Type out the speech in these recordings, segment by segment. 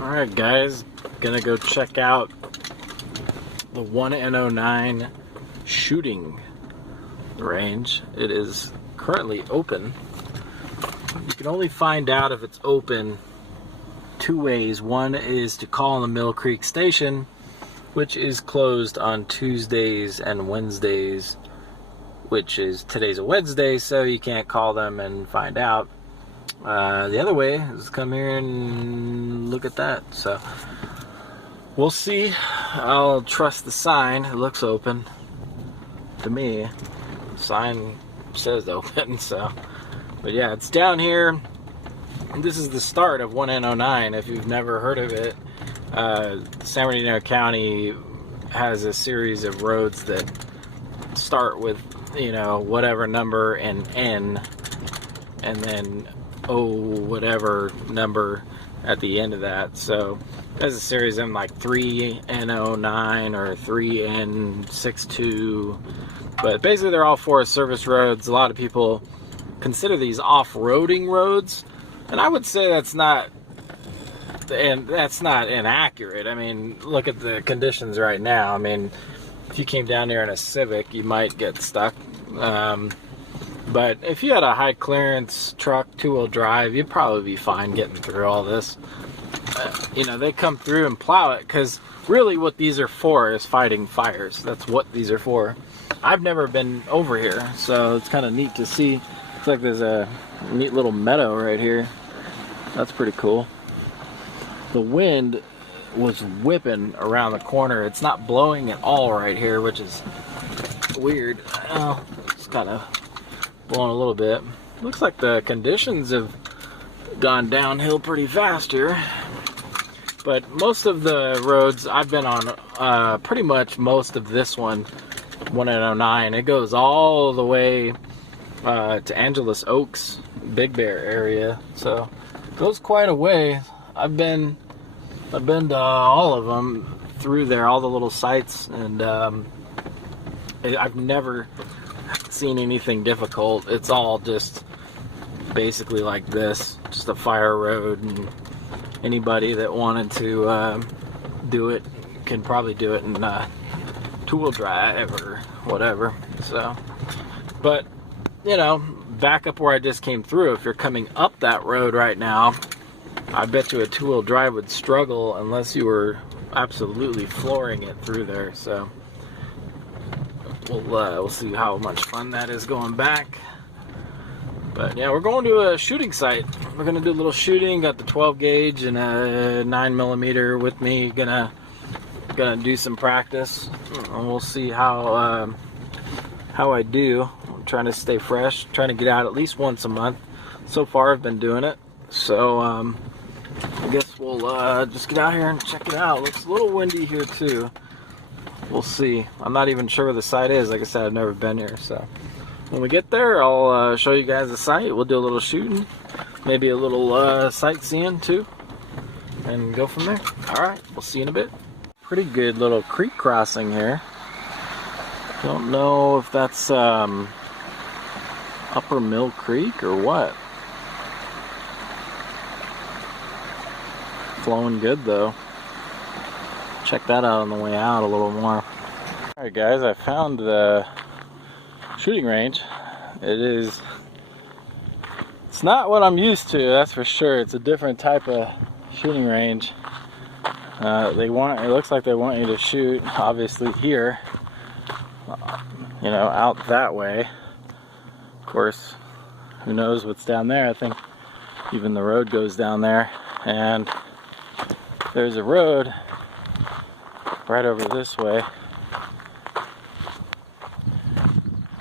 Alright guys, gonna go check out the 109 shooting range. It is currently open. You can only find out if it's open two ways. One is to call the Mill Creek Station, which is closed on Tuesdays and Wednesdays, which is today's a Wednesday, so you can't call them and find out. The other way is come here and look at that. So we'll see. I'll trust the sign. It looks open to me. The sign says open. So, but yeah, it's down here. This is the start of 109. If you've never heard of it, San Bernardino County has a series of roads that start with, you know, whatever number and N, and then whatever number at the end of that. So there's a series of them, like 3N09 or 3N62, but basically they're all Forest Service roads. A lot of people consider these off-roading roads, and I would say that's not inaccurate. I mean, look at the conditions right now. I mean, if you came down here in a Civic, you might get stuck. But if you had a high clearance truck, two-wheel drive, you'd probably be fine getting through all this. You know, they come through and plow it, because really what these are for is fighting fires. That's what these are for. I've never been over here, so it's kind of neat to see. Looks like there's a neat little meadow right here. That's pretty cool. The wind was whipping around the corner. It's not blowing at all right here, which is weird. It's kind of blowing a little bit. Looks like the conditions have gone downhill pretty fast here. But most of the roads I've been on, pretty much most of this one, 109, it goes all the way to Angeles Oaks, Big Bear area. So it goes quite a way. I've been to all of them through there, all the little sites, and I've never seen anything difficult. It's all just basically like this, just a fire road, and anybody that wanted to do it can probably do it in two-wheel drive or whatever. So, but you know, back up where I just came through, if you're coming up that road right now, I bet you a two-wheel drive would struggle unless you were absolutely flooring it through there. So we'll see how much fun that is going back. But yeah, we're going to a shooting site. We're gonna do a little shooting. Got the 12 gauge and a 9mm with me. Gonna do some practice, and we'll see how I do. I'm trying to stay fresh, trying to get out at least once a month. So far, I've been doing it. So I guess we'll just get out here and check it out. Looks a little windy here too. We'll see. I'm not even sure where the site is. Like I said, I've never been here. So when we get there, I'll show you guys the site. We'll do a little shooting, maybe a little sightseeing too, and go from there. All right, we'll see you in a bit. Pretty good little creek crossing here. Don't know if that's Upper Mill Creek or what. Flowing good though. Check that out on the way out a little more. Alright guys, I found the shooting range. It's not what I'm used to, that's for sure. It's a different type of shooting range. It looks like they want you to shoot obviously here, you know, out that way. Of course, who knows what's down there. I think even the road goes down there, and there's a road right over this way.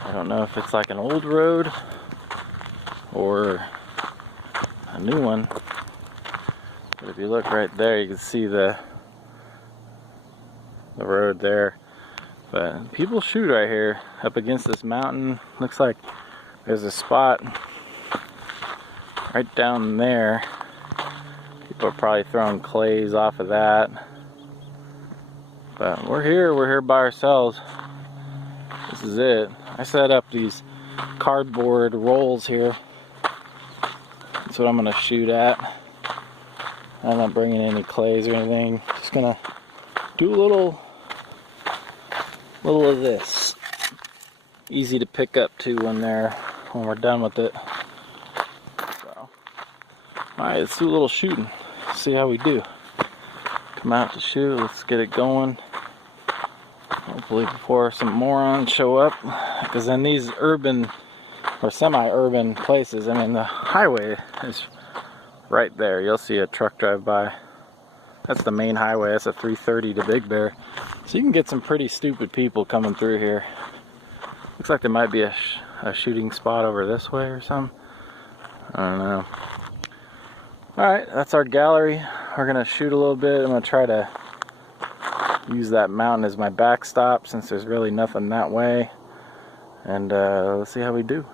I don't know if it's like an old road or a new one, but if you look right there, you can see the road there. But people shoot right here up against this mountain. Looks like there's a spot right down there. People are probably throwing clays off of that. But we're here by ourselves. This is it. I set up these cardboard rolls here. That's what I'm gonna shoot at. I'm not bringing any clays or anything. Just gonna do a little of this. Easy to pick up too when we're done with it. So, alright, let's do a little shooting. See how we do. Come out to shoot, let's get it going. Hopefully before some morons show up. Because in these urban or semi-urban places, I mean the highway is right there. You'll see a truck drive by. That's the main highway. That's a 330 to Big Bear. So you can get some pretty stupid people coming through here. Looks like there might be a shooting spot over this way or something. I don't know. Alright, that's our gallery. We're going to shoot a little bit. I'm going to try to use that mountain as my backstop since there's really nothing that way. And let's see how we do.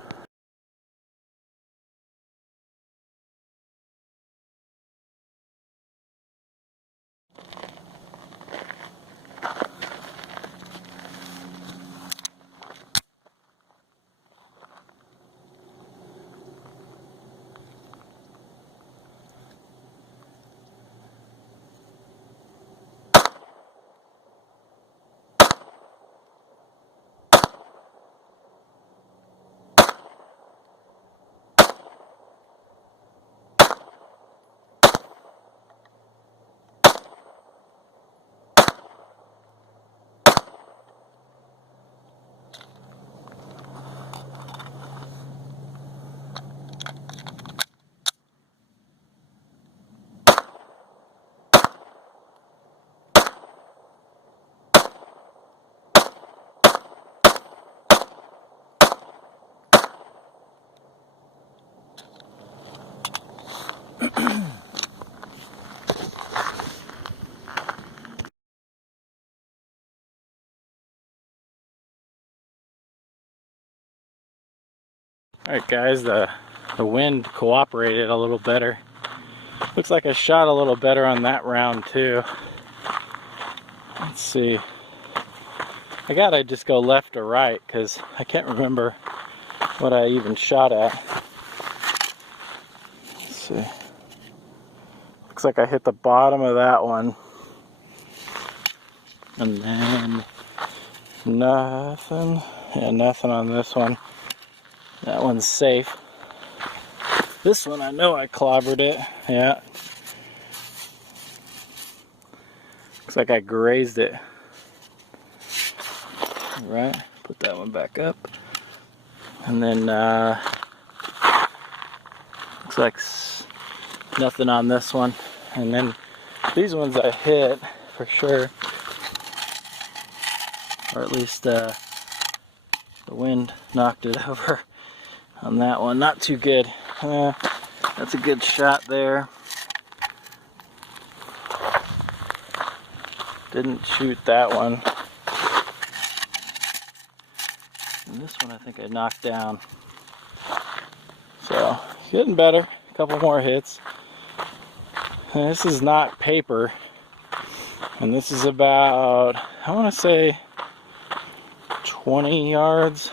Alright guys, the wind cooperated a little better. Looks like I shot a little better on that round too. Let's see. I gotta just go left or right because I can't remember what I even shot at. Let's see. Looks like I hit the bottom of that one. And then nothing. Yeah, nothing on this one. That one's safe. This one I know I clobbered it. Yeah. Looks like I grazed it. Alright, put that one back up. And then looks like nothing on this one. And then these ones I hit for sure. Or at least the wind knocked it over on that one. Not too good. That's a good shot there. Didn't shoot that one. And this one I think I knocked down. So, getting better. A couple more hits. And this is not paper. And this is about, I want to say, 20 yards.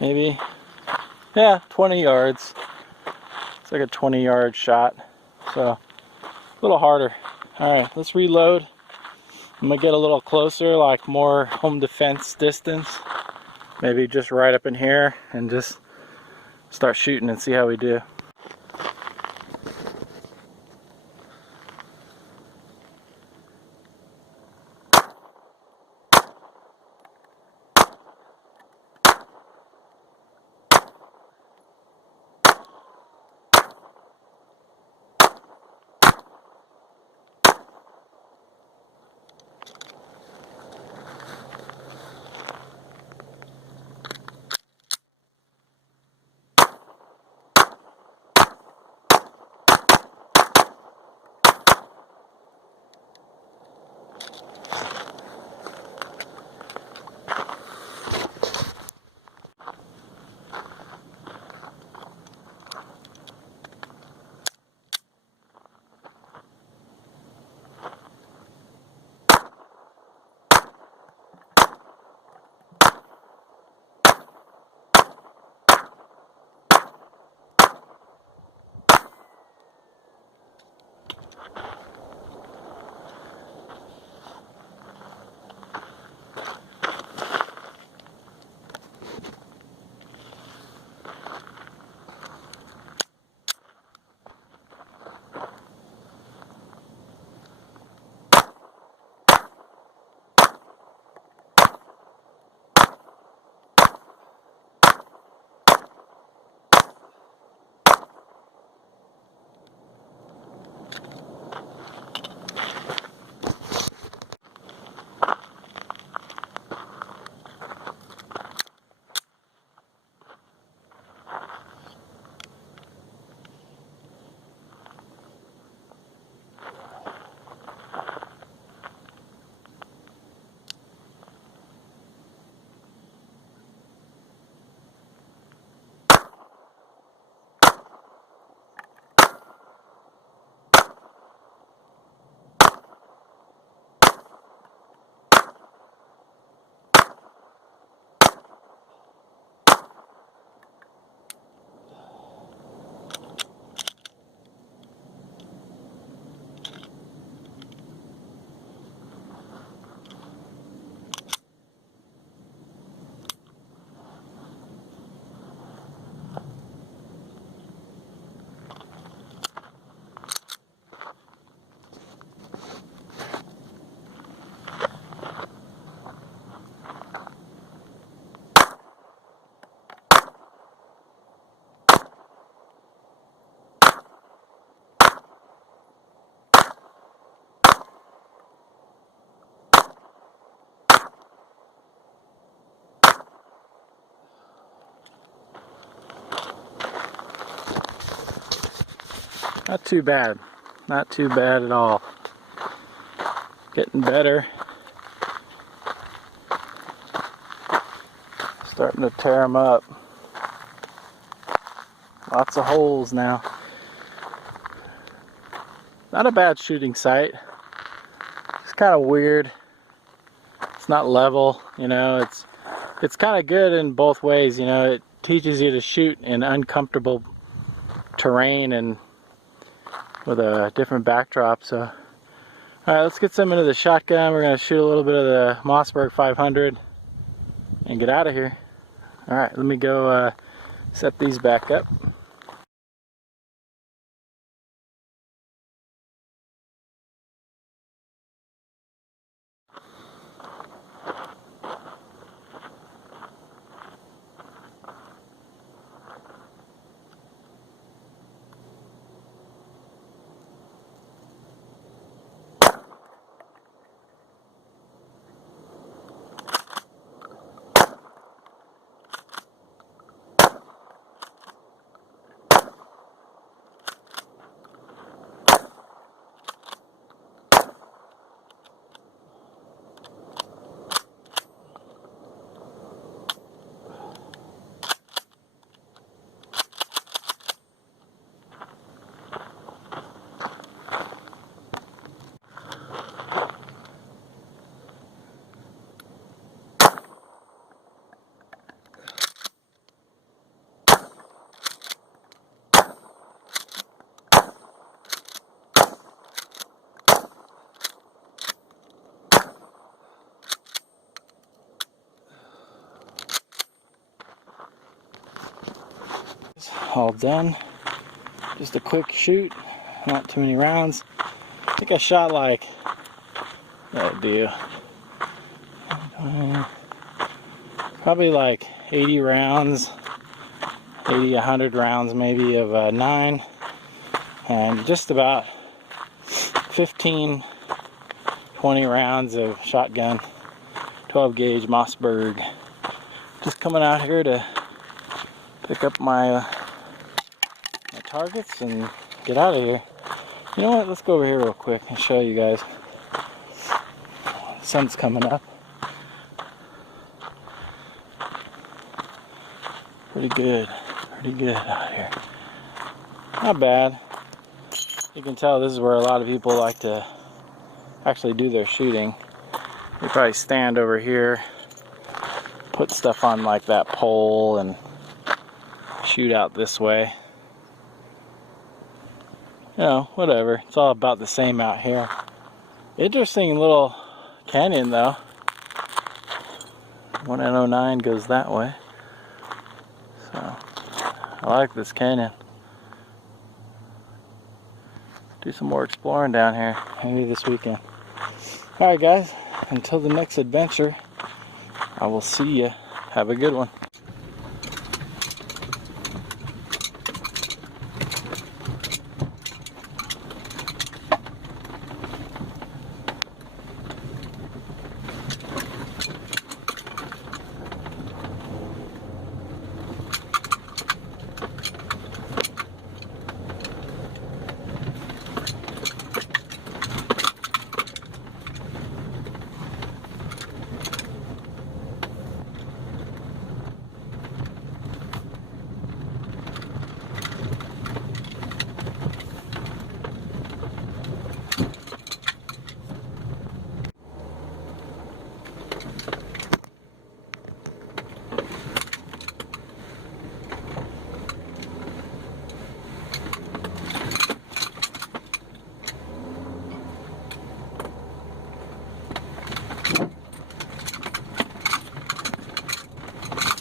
Maybe. Yeah, 20 yards. It's like a 20-yard shot. So, a little harder. Alright, let's reload. I'm going to get a little closer, like more home defense distance. Maybe just right up in here and just start shooting and see how we do. Not too bad. Not too bad at all. Getting better. Starting to tear them up. Lots of holes now. Not a bad shooting site. It's kind of weird. It's not level, you know. It's kind of good in both ways, you know. It teaches you to shoot in uncomfortable terrain and with a different backdrop. So, all right, let's get some into the shotgun. We're gonna shoot a little bit of the Mossberg 500 and get out of here. All right, let me go set these back up. All done. Just a quick shoot, not too many rounds. I think I shot like, oh dear, probably like 80 rounds, 80, 100 rounds maybe of 9, and just about 15, 20 rounds of shotgun, 12 gauge Mossberg. Just coming out here to pick up my targets and get out of here. You know what, let's go over here real quick and show you guys. The sun's coming up. Pretty good out here. Not bad. You can tell this is where a lot of people like to actually do their shooting. They probably stand over here, put stuff on like that pole and shoot out this way. You know, whatever. It's all about the same out here. Interesting little canyon though. 109 goes that way. So, I like this canyon. Do some more exploring down here, maybe this weekend. Alright guys, until the next adventure, I will see you. Have a good one.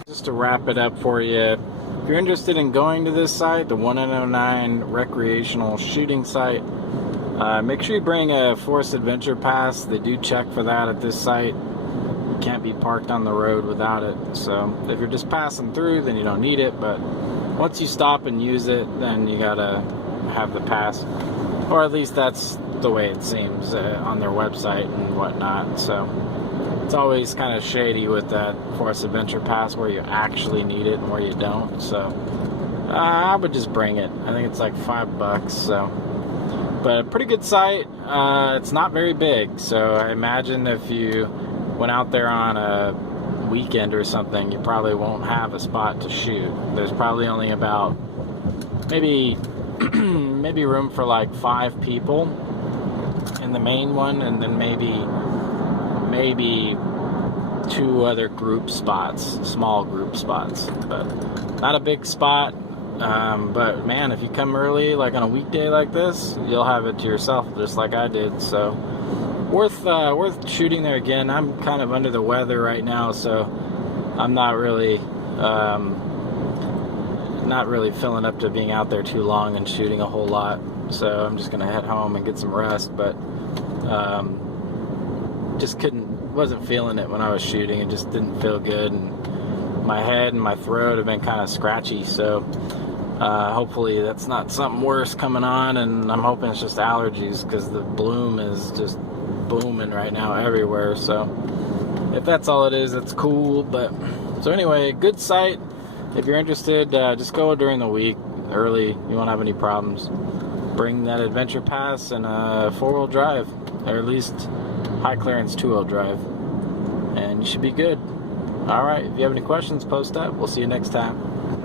Just to wrap it up for you, if you're interested in going to this site, the 109 Recreational shooting site, make sure you bring a Forest Adventure Pass. They do check for that at this site. You can't be parked on the road without it. So if you're just passing through, then you don't need it. But once you stop and use it, then you gotta have the pass. Or at least that's the way it seems on their website and whatnot. So it's always kind of shady with that Forest Adventure Pass where you actually need it and where you don't. So I would just bring it. I think it's like $5. So But a pretty good site. It's not very big, so I imagine if you went out there on a weekend or something, you probably won't have a spot to shoot. There's probably only about maybe maybe room for like 5 people in the main one, and then maybe 2 other group spots, small group spots, but not a big spot. But man, if you come early, like on a weekday like this, you'll have it to yourself, just like I did. So worth shooting there again. I'm kind of under the weather right now, so I'm not really filling up to being out there too long and shooting a whole lot. So I'm just gonna head home and get some rest. But just wasn't feeling it when I was shooting. It just didn't feel good, and my head and my throat have been kind of scratchy. So hopefully that's not something worse coming on, and I'm hoping it's just allergies, because the bloom is just booming right now everywhere. So if that's all it is, that's cool. But so anyway, good site. If you're interested, just go during the week early. You won't have any problems. Bring that adventure pass and a 4-wheel drive, or at least high clearance 2-wheel drive, and you should be good. All right, if you have any questions, post up. We'll see you next time.